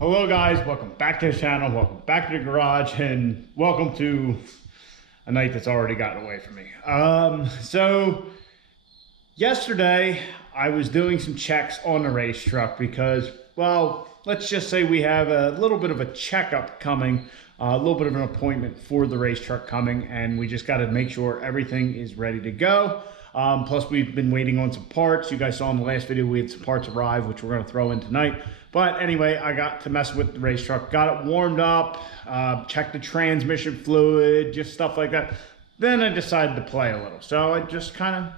Hello guys, welcome back to the channel, welcome back to the garage, and welcome to a night that's already gotten away from me. So yesterday I was doing some checks on the race truck because, well, let's just say we have a little bit of a checkup coming, a little bit of an appointment for the race truck coming, and we just got to make sure everything is ready to go. Plus we've been waiting on some parts. You guys saw in the last video we had some parts arrive, which we're going to throw in tonight. But anyway, I got to mess with the race truck, got it warmed up, checked the transmission fluid, just stuff like that. Then I decided to play a little. So I just kind of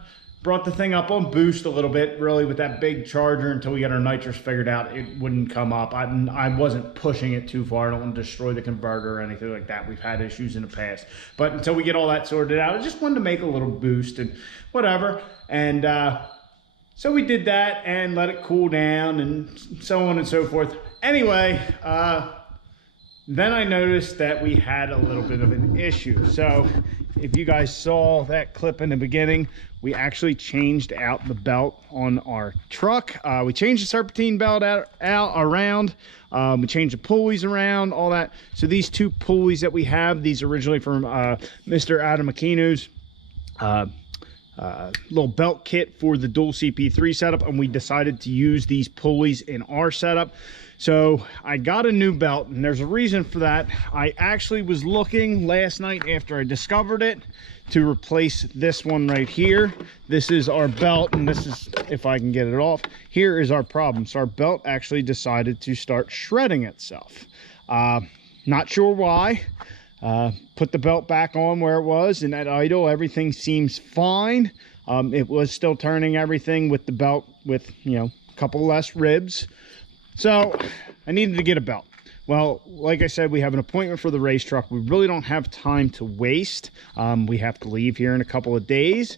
brought the thing up on boost a little bit, really, with that big charger until we got our nitrous figured out. It wouldn't come up. I wasn't pushing it too far. I don't want to destroy the converter or anything like that. We've had issues in the past. But until we get all that sorted out, I just wanted to make a little boost and whatever. And so we did that and let it cool down and so on and so forth. Anyway, then I noticed that we had a little bit of an issue. So if you guys saw that clip in the beginning, we actually changed out the belt on our truck. We changed the serpentine belt around. We changed the pulleys around, all that. So these two pulleys that we have, these originally from Mr. Adam Aquino's little belt kit for the dual CP3 setup, and we decided to use these pulleys in our setup. So I got a new belt, and there's a reason for that. I actually was looking last night after I discovered it to replace this one right here. This is our belt, and this is, if I can get it off, here is our problem. So our belt actually decided to start shredding itself. Not sure why. Put the belt back on where it was, and at idle everything seems fine. It was still turning everything with the belt with, you know, a couple less ribs. So I needed to get a belt. Well, like I said, we have an appointment for the race truck. We really don't have time to waste. We have to leave here in a couple of days.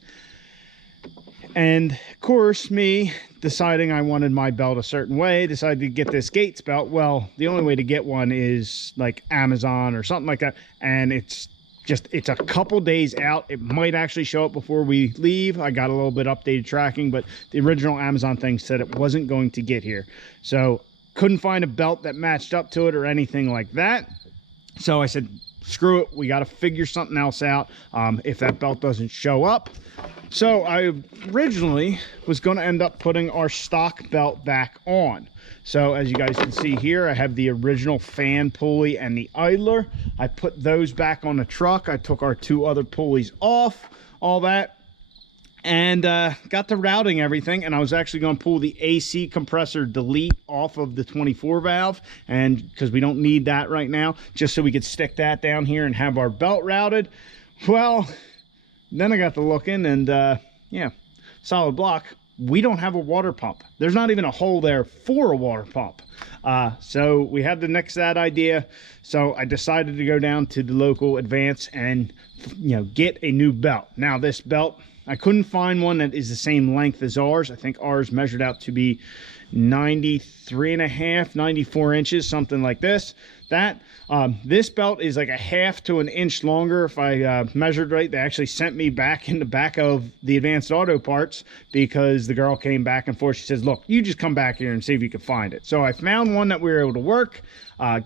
And of course, me deciding I wanted my belt a certain way, decided to get this Gates belt. Well, the only way to get one is like Amazon or something like that. And it's a couple days out. It might actually show up before we leave. I got a little bit updated tracking, but the original Amazon thing said it wasn't going to get here. So couldn't find a belt that matched up to it or anything like that. So I said, screw it, we got to figure something else out if that belt doesn't show up. So I originally was going to end up putting our stock belt back on. So as you guys can see here, I have the original fan pulley and the idler. I put those back on the truck. I took our two other pulleys off, all that, and got to routing everything. And I was actually going to pull the AC compressor delete off of the 24 valve, and because we don't need that right now, just so we could stick that down here and have our belt routed. Well, then I got to looking, and yeah, solid block. We don't have a water pump. There's not even a hole there for a water pump. So we had to nix that idea. So I decided to go down to the local Advance and, you know, get a new belt. Now this belt, I couldn't find one that is the same length as ours. I think ours measured out to be 93.5, 94 inches, something like this. This belt is like a half to an inch longer if I measured right. They actually sent me back in the back of the Advanced Auto Parts because the girl came back and forth. She says, look, you just come back here and see if you can find it. So I found one that we were able to work,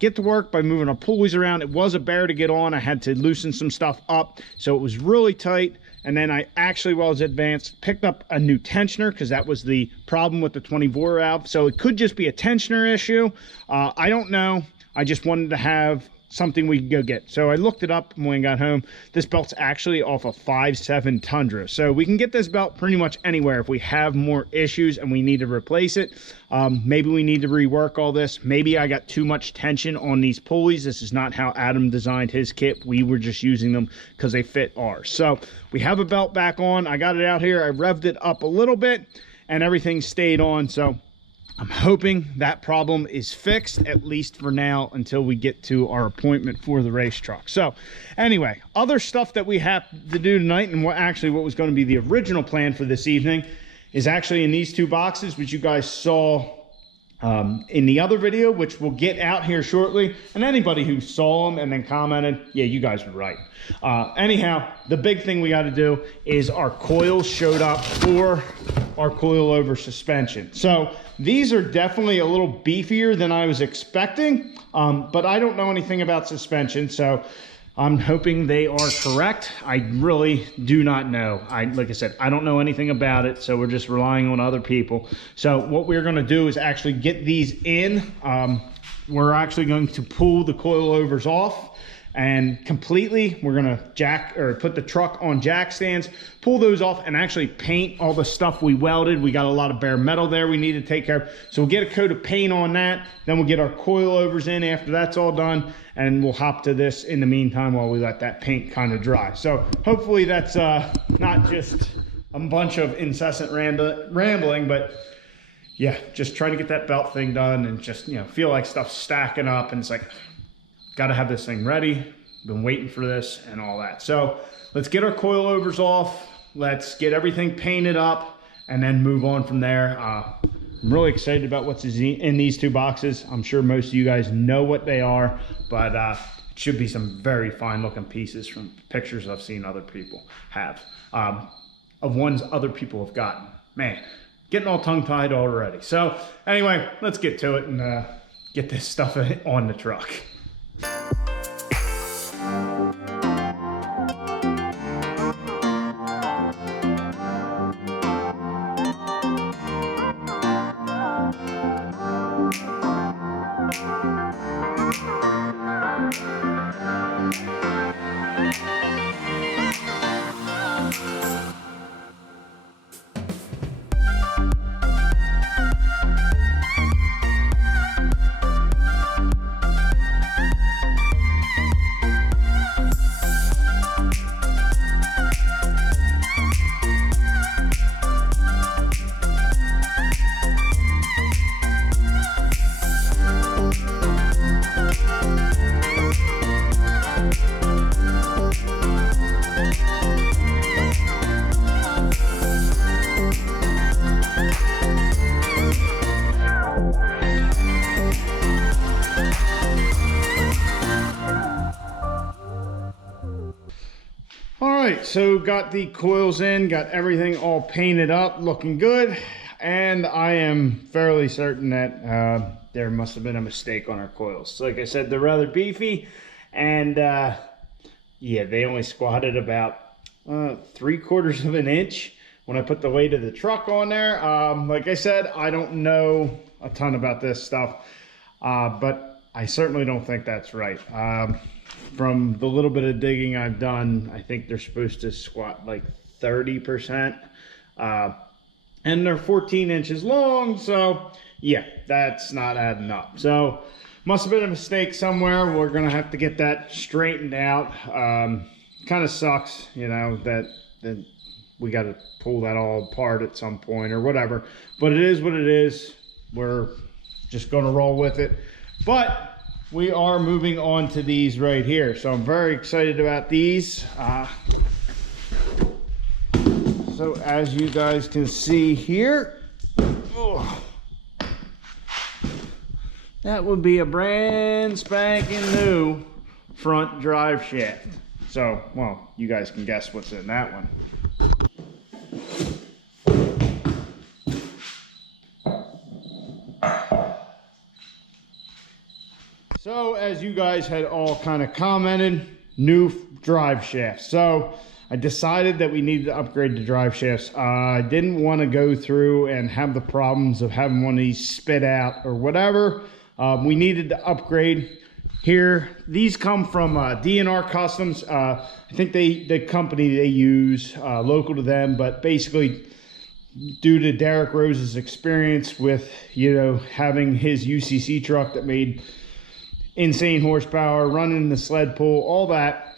get to work by moving our pulleys around. It was a bear to get on. I had to loosen some stuff up, so it was really tight. And then I actually, while I was advanced, picked up a new tensioner because that was the problem with the 24 valve. So it could just be a tensioner issue. I don't know. I just wanted to have something we could go get. So I looked it up when I got home. This belt's actually off a 5.7 Tundra. So we can get this belt pretty much anywhere if we have more issues and we need to replace it. Maybe we need to rework all this. Maybe I got too much tension on these pulleys. This is not how Adam designed his kit. We were just using them because they fit ours. So we have a belt back on. I got it out here. I revved it up a little bit and everything stayed on. So I'm hoping that problem is fixed, at least for now, until we get to our appointment for the race truck. So anyway, other stuff that we have to do tonight, and what was going to be the original plan for this evening, is actually in these two boxes, which you guys saw In the other video, which will get out here shortly, and anybody who saw them and then commented, yeah, you guys were right. Anyhow, the big thing we got to do is our coils showed up for our coilover suspension. So these are definitely a little beefier than I was expecting, but I don't know anything about suspension, so I'm hoping they are correct. I really do not know. Like I said, I don't know anything about it, so we're just relying on other people. So what we're gonna do is actually get these in. We're actually going to pull the coilovers off, and completely we're gonna put the truck on jack stands, pull those off, and actually paint all the stuff we welded. We got a lot of bare metal there we need to take care of, so we'll get a coat of paint on that, then we'll get our coilovers in after that's all done, and we'll hop to this in the meantime while we let that paint kind of dry. So hopefully that's not just a bunch of incessant rambling, but yeah, just trying to get that belt thing done, and just, you know, feel like stuff's stacking up, and it's like, got to have this thing ready. Been waiting for this and all that. So let's get our coilovers off. Let's get everything painted up and then move on from there. I'm really excited about what's in these two boxes. I'm sure most of you guys know what they are, but it should be some very fine looking pieces from pictures I've seen other people have, of ones other people have gotten. Man, getting all tongue tied already. So anyway, let's get to it and get this stuff on the truck. So got the coils in, got everything all painted up, looking good, and I am fairly certain that there must have been a mistake on our coils. So like I said, they're rather beefy, and yeah, they only squatted about 3/4 of an inch when I put the weight of the truck on there. Like I said, I don't know a ton about this stuff, but I certainly don't think that's right. From the little bit of digging I've done, I think they're supposed to squat like 30%, and they're 14 inches long, so yeah, that's not adding up. So must have been a mistake somewhere. We're gonna have to get that straightened out. Kind of sucks, you know, that we got to pull that all apart at some point or whatever, but it is what it is. We're just gonna roll with it. But we are moving on to these right here, so I'm very excited about these. So as you guys can see here, that would be a brand spanking new front drive shaft. So, well, you guys can guess what's in that one. So as you guys had all kind of commented, new drive shafts. So I decided that we needed to upgrade the drive shafts. I didn't want to go through and have the problems of having one of these spit out or whatever. We needed to upgrade here. These come from DNR Customs. I think the company they use, local to them, but basically due to Derek Rose's experience with, you know, having his UCC truck that made insane horsepower, running the sled pull, all that.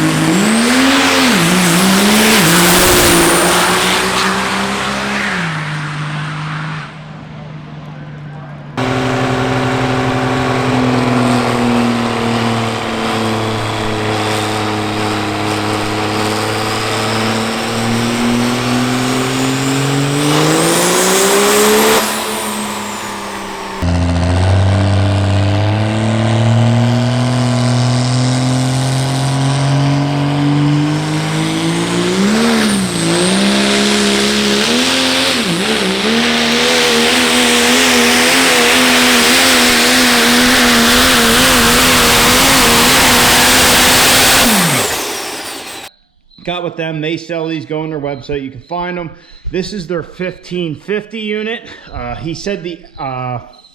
got with them. They sell these. Go on their website, you can find them. This is their 1550 unit. He said the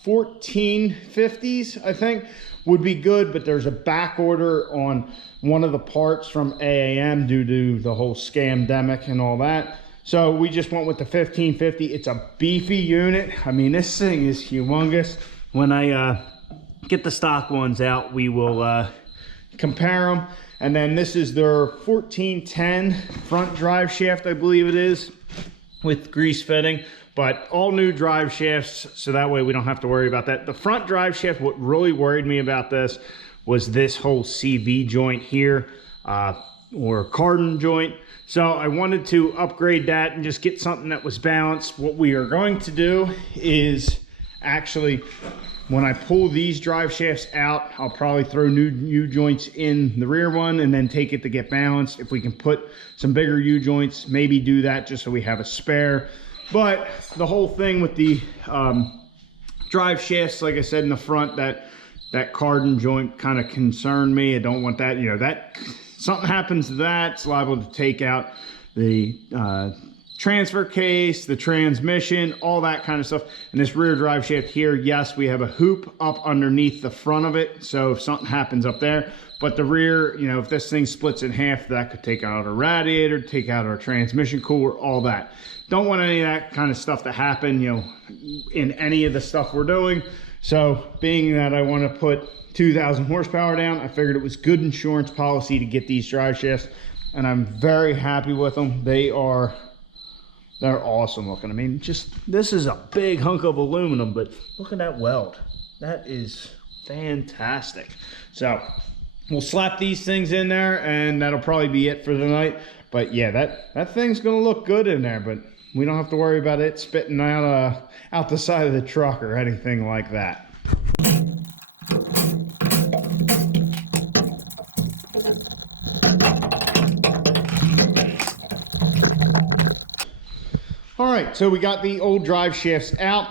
1450s, I think, would be good, but there's a back order on one of the parts from AAM due to the whole scamdemic and all that. So we just went with the 1550. It's a beefy unit. I mean, this thing is humongous. When I get the stock ones out, we will compare them. And then this is their 1410 front drive shaft, I believe it is, with grease fitting, but all new drive shafts, so that way we don't have to worry about that. The front drive shaft, what really worried me about this was this whole CV joint here, or cardan joint. So I wanted to upgrade that and just get something that was balanced. What we are going to do is actually, when I pull these drive shafts out, I'll probably throw new U-joints in the rear one and then take it to get balanced. If we can put some bigger U-joints, maybe do that just so we have a spare. But the whole thing with the drive shafts, like I said in the front, that cardan joint kind of concerned me. I don't want that, you know, that something happens to that, it's liable to take out the transfer case, the transmission, all that kind of stuff. And this rear drive shaft here, yes, we have a hoop up underneath the front of it, so if something happens up there, but the rear, you know, if this thing splits in half, that could take out our radiator, take out our transmission cooler, all that. Don't want any of that kind of stuff to happen, you know, in any of the stuff we're doing. So being that I want to put 2,000 horsepower down, I figured it was good insurance policy to get these drive shafts, and I'm very happy with them. They're awesome looking. I mean, just, this is a big hunk of aluminum, but look at that weld. That is fantastic. So we'll slap these things in there, and that'll probably be it for the night. But yeah, that thing's gonna look good in there, but we don't have to worry about it spitting out the side of the truck or anything like that. All right, so we got the old drive shafts out.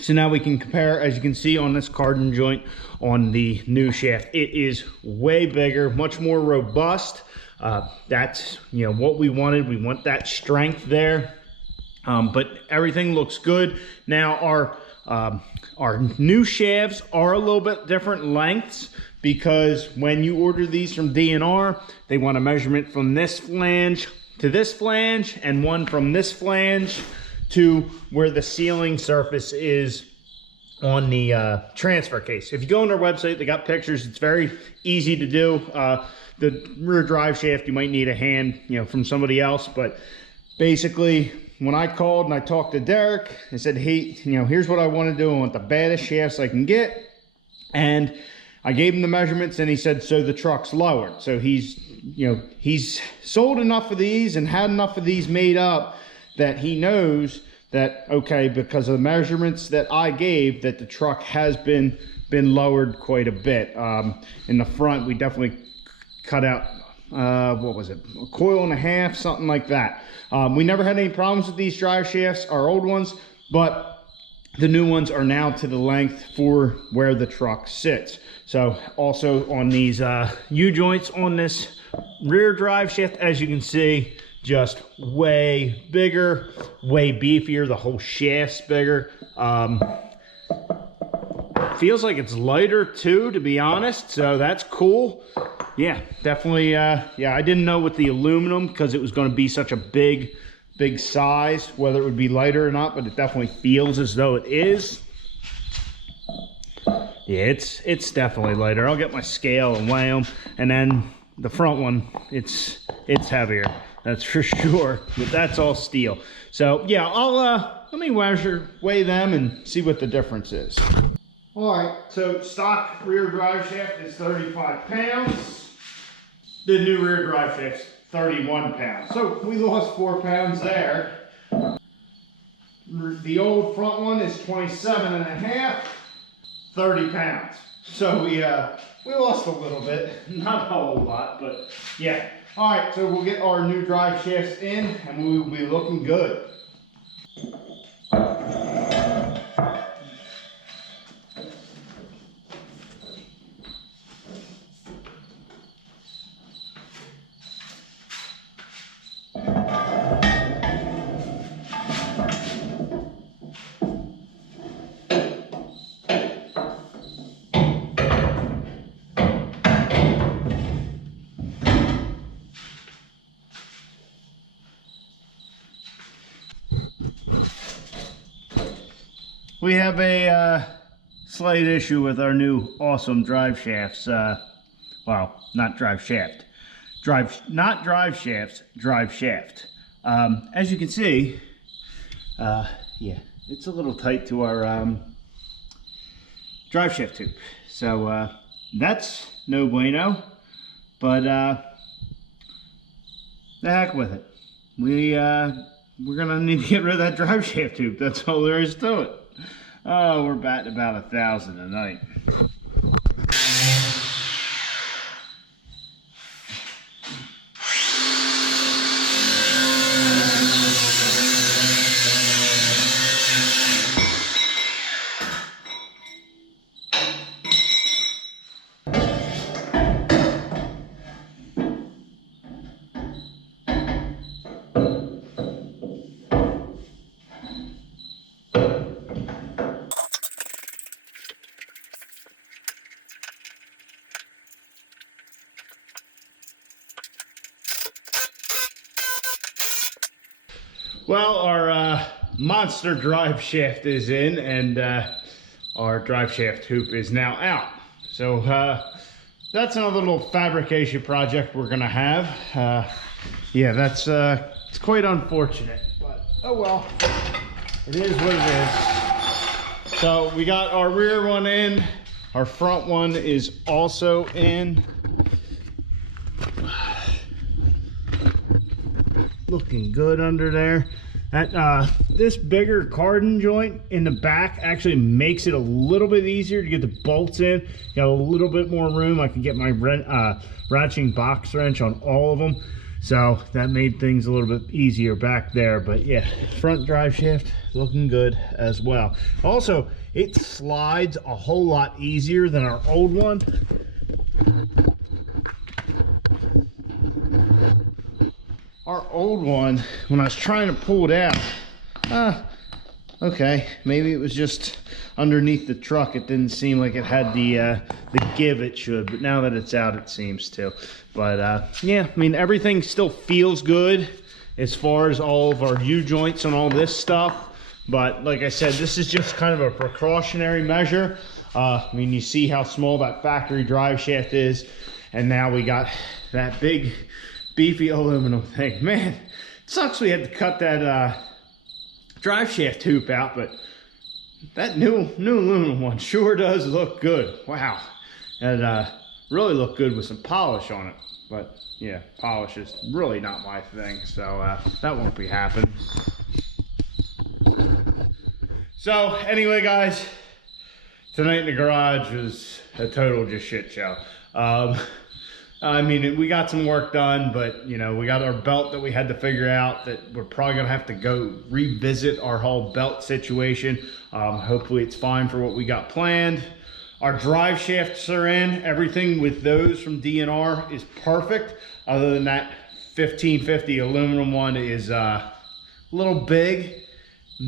So now we can compare, as you can see on this cardan joint on the new shaft. It is way bigger, much more robust. That's, you know, what we wanted. We want that strength there. But everything looks good. Now our new shafts are a little bit different lengths, because when you order these from DNR, they want a measurement from this flange to this flange, and one from this flange to where the sealing surface is on the transfer case. If you go on their website, they got pictures. It's very easy to do. The rear drive shaft, you might need a hand, you know, from somebody else, but basically, when I called and I talked to Derek, I said, hey, you know, here's what I want to do. I want the baddest shafts I can get. And I gave him the measurements, and he said, so the truck's lowered. So he's, you know, he's sold enough of these and had enough of these made up that he knows that, okay, because of the measurements that I gave, that the truck has been lowered quite a bit. In the front, we definitely cut out, what was it, a coil and a half, something like that. We never had any problems with these drive shafts, our old ones, but the new ones are now to the length for where the truck sits. So also on these U-joints on this rear drive shaft, as you can see, just way bigger, way beefier. The whole shaft's bigger. Feels like it's lighter too, to be honest, so that's cool. Yeah, definitely. Yeah, I didn't know with the aluminum, because it was going to be such a big size, whether it would be lighter or not, but it definitely feels as though it is. Yeah, it's definitely lighter. I'll get my scale and weigh them, and then the front one, it's heavier, that's for sure, but that's all steel. So yeah, I'll let me weigh them and see what the difference is. All right, so stock rear drive shaft is 35 pounds. The new rear drive shaft's 31 pounds. So we lost 4 pounds there. The old front one is 27 and a half, 30 pounds. So we lost a little bit, not a whole lot, but yeah. All right, so we'll get our new drive shafts in, and we will be looking good. We have a slight issue with our new awesome drive shafts. Well, not drive shaft. Not drive shafts, drive shaft. As you can see, yeah, it's a little tight to our drive shaft tube. So that's no bueno, but the heck with it. We're gonna need to get rid of that drive shaft tube. That's all there is to it. Oh, we're batting about 1,000 a night. Well, our monster drive shaft is in, and our drive shaft hoop is now out. So that's another little fabrication project we're gonna have. Yeah, that's it's quite unfortunate, but oh well, it is what it is. So we got our rear one in, our front one is also in. Looking good under there. That this bigger cardan joint in the back actually makes it a little bit easier to get the bolts in. Got a little bit more room. I can get my ratcheting box wrench on all of them, so that made things a little bit easier back there. But yeah, front drive shaft looking good as well. Also, it slides a whole lot easier than our old one. Our old one, when I was trying to pull it out, okay, maybe it was just underneath the truck. It didn't seem like it had the give it should, but now that it's out, it seems to. But yeah, I mean, everything still feels good as far as all of our U-joints and all this stuff. But like I said, this is just kind of a precautionary measure. I mean, you see how small that factory drive shaft is, and now we got that big beefy aluminum thing. Man, it sucks we had to cut that drive shaft hoop out, but that new aluminum one sure does look good. Wow, and really looked good with some polish on it. But yeah, polish is really not my thing, so that won't be happening. So anyway, guys, tonight in the garage was a total just shit show. I mean, we got some work done, but you know, we got our belt that we had to figure out that we're probably gonna have to go revisit our whole belt situation. Hopefully it's fine for what we got planned. Our drive shafts are in. Everything with those from DNR is perfect. Other than that 1550 aluminum one is a little big,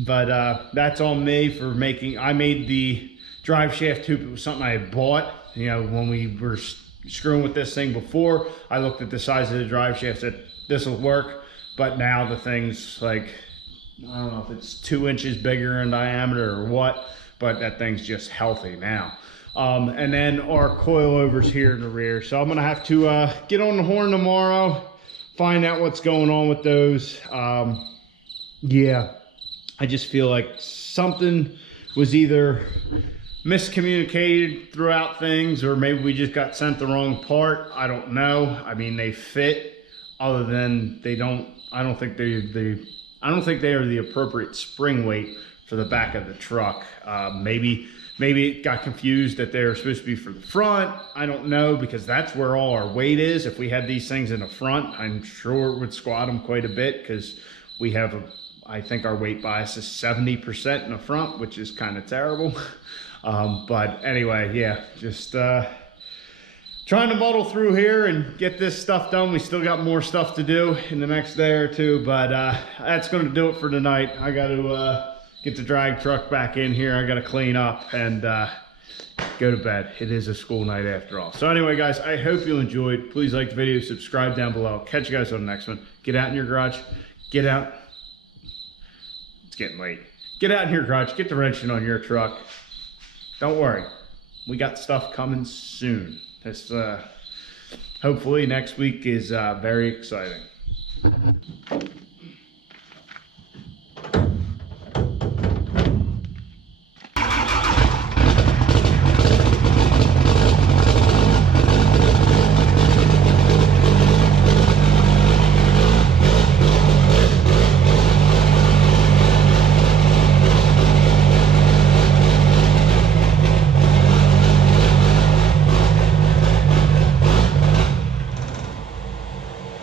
but that's on me for making. I made the drive shaft hoop. It was something I had bought, you know, when we were screwing with this thing before. I looked at the size of the drive shaft, said this will work, but now the thing's like, I don't know if it's 2 inches bigger in diameter or what, but that thing's just healthy now. And then our coilovers here in the rear, so I'm gonna have to get on the horn tomorrow, find out what's going on with those. Yeah, I just feel like something was either miscommunicated throughout things, or maybe we just got sent the wrong part. I don't know. I mean, they fit, other than they don't, I don't think they are the appropriate spring weight for the back of the truck. Maybe it got confused that they're supposed to be for the front. I don't know, because that's where all our weight is. If we had these things in the front, I'm sure it would squat them quite a bit, because we have I think our weight bias is 70% in the front, which is kind of terrible. But anyway, yeah, just trying to muddle through here and get this stuff done. We still got more stuff to do in the next day or two, but that's going to do it for tonight. I got to get the drag truck back in here. I got to clean up and go to bed. It is a school night after all. So anyway, guys, I hope you enjoyed. Please like the video, subscribe down below. Catch you guys on the next one. Get out in your garage. Get out. It's getting late. Get out in here, Crotch. Get the wrenching on your truck. Don't worry. We got stuff coming soon. This, hopefully next week is very exciting.